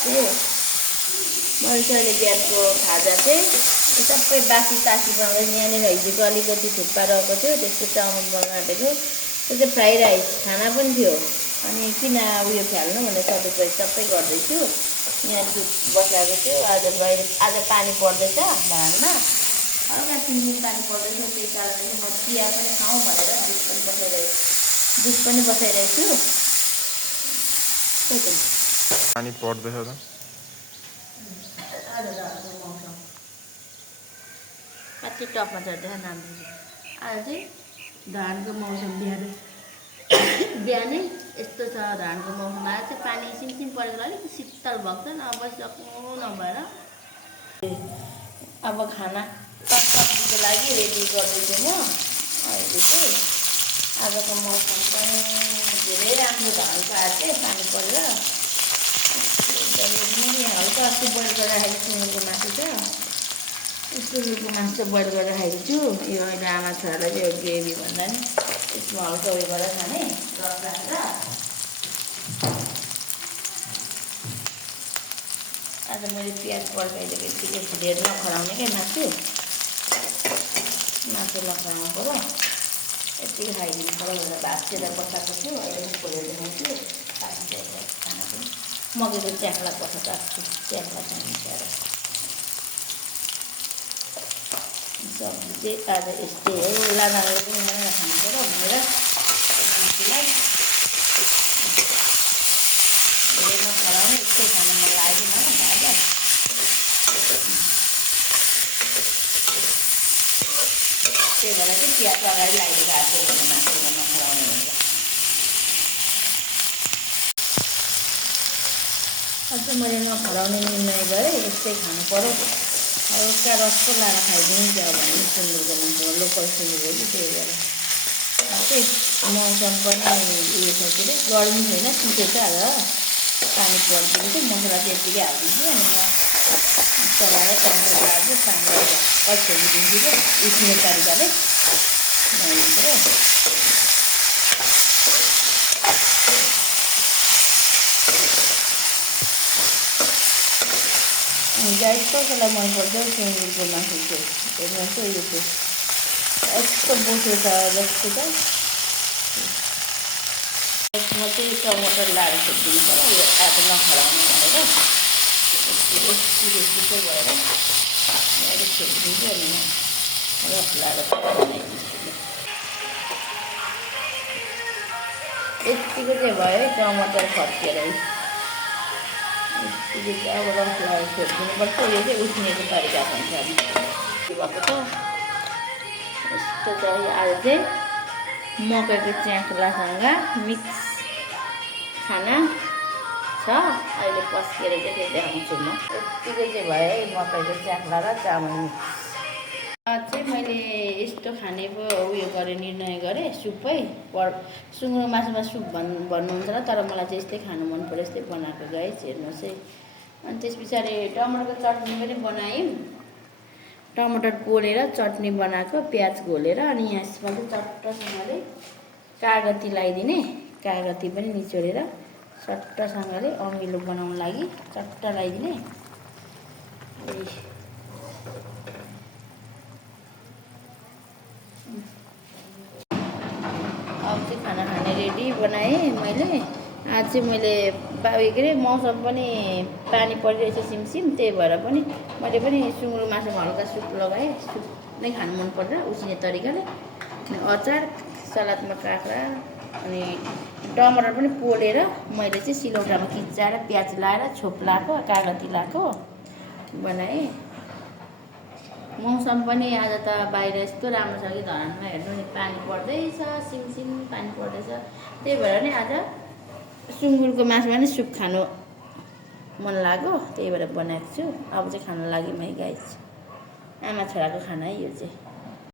मैले अहिले बिहानको खाजा चाहिँ सबै बासी तासी बनाउँदै यहाँनिर हिजोको अलिकति थुक्पा रहेको थियो, त्यसको चाउमिन बनाउनु आँटेको। त्यो चाहिँ फ्राई राइस खाना पनि थियो। अनि किन उयो फ्याल्नु भनेर सदुपयोग सबै गर्दैछु। यहाँ दुध बसाएको थियो। आज पानी पर्दैछ धानमा, हल्का सिमसिम पानी पर्दैछ। त्यही कारणले चाहिँ म चिया पनि खाउँ भनेर दुध पनि बसाइरहेको छु। पानी पर्दैछ त कति टपमा चढ्दैछ नाम्ची। आज चाहिँ धानको मौसम बिहानै यस्तो छ। धानको मौसम आज चाहिँ पानी सिमसिम परेको अलिक शीतल भएको छ। नबसिसक्नु नभएर अब खाना सब्जीको लागि रेडी गर्दैछु म। अहिले चाहिँ आजको मौसम पनि धेरै राम्रो धानको आज चाहिँ पानी परेर हल्का अस्ति बोइल गरेर राखेको सुँगुरको मासु छ। सुँगुरको मासु चाहिँ बोइल गरेर राखेको छु। यो अहिले आमा छोरालाई चाहिँ ग्रेभी भन्दा नि यसमा हल्का उयो गरेर खाने रस राखेर। आज मैले प्याज पड्काइदिएको यतिकै धेर नखराउने क्या मासु नखराउनु पऱ्यो। यतिकै खाइदिनु पऱ्यो भनेर भात सेला बसाएको छु। अहिले खोलेर देखाउँछु खाना पनि। मकैको च्याख्ला पठाएको छु। च्याख्ला चाहिन्छ र सब्जी चाहिँ आज यस्तै हो। लादाले पनि बनाएर खानु पऱ्यो भनेर मासुलाई धेरै नखराउने यस्तै खानु मन लागेन आज। त्यही भएर चाहिँ प्याज अगाडि लगाइदिएको आएको भने मासुलाई नखराउने हुन्छ। अझै मैले नखराउने निर्णय गरेँ। यस्तै खानु पऱ्यो। हल्का रसको लाएर खाइदिनु त्यो भने सुँगुरको मासु लोकल सुँगुर हो कि त्यही भएर चाहिँ मौसम पनि उयो छ के अरे गर्मी छैन, चिसो छ। आज पानी परिदिनु चाहिँ मसला चाहिँ यत्तिकै हालिदिन्छु। अनि म चलाएर टमाटर हाल्छु। पानी छोडिदिन्छु क्या उसिने तरिकाले गाई कसैलाई मनपर्छ सुँगुरको मासु चाहिँ हेर्नुहोस् यो चाहिँ यस्तो बोसो छ जस्तो छ। यसमा चाहिँ टमाटर लाएर छोडिदिनु पऱ्यो। यो आज नखराउने भनेर चिसो भएर अलिक छोडिदिन्छु। अनि म रस लाएर बनाइदिन्छु। यतिको चाहिँ भयो है टमाटर खर्किएर। यतिको चाहिँ अब रस लगाएर छोडिदिनुपर्छ। यो चाहिँ उसिनेको तरिका भन्छ भएको छ। यस्तो चाहिँ आज चाहिँ मकैको च्याख्लासँग मिक्स खाना छ। अहिले पस्केर चाहिँ फेरि देखाउँछु म। यतिकै चाहिँ भयो है मकैको च्याख्ला र चामल मिक्स। चाहिँ मैले यस्तो खाने पो उयो गरेँ निर्णय गरेँ। सुपै सुँगुरको मासुमा सुप भन्नुहुन्छ र तर मलाई चाहिँ यस्तै खानु मन पऱ्यो। यस्तै बनाएको गाइस हेर्नुहोस् है। अनि त्यस पछाडि टमाटरको चटनी पनि बनायौँ। टमाटर कोलेर चटनी बनाएको प्याज घोलेर। अनि यसमा चाहिँ चट्टसँगले कागती लगाइदिने। कागती पनि निचोडेर चट्टसँगले अमिलो बनाउनु लागि चट्ट लगाइदिने। अब चाहिँ खाना खाने रेडी बनाएँ मैले। आज चाहिँ मैले के अरे मौसम पनि पानी परिरहेछ सिमसिम। त्यही भएर पनि मैले पनि सुँगुरको मासुमा हल्का सुप लगाएँ। सुप नै खानु मन पर्छ उसिने तरिकाले। अनि अचार सलादमा काँक्रा अनि टमाटर पनि पोलेर मैले चाहिँ सिलौटामा खिचाएर प्याज लाएर छोप लाएको कागती लाएको बनाएँ। मौसम पनि आज त बाहिर यस्तो राम्रो छ कि धरानमा हेर्नु नि पानी पर्दैछ सिमसिम पानी पर्दैछ। त्यही भएर नै आज सुँगुरको मासुमा नै सुप खानु मन लाग्यो। त्यही भएर बनाएको छु। अब चाहिँ खानु लागि मै गाइस आमा छोराको खाना है यो चाहिँ।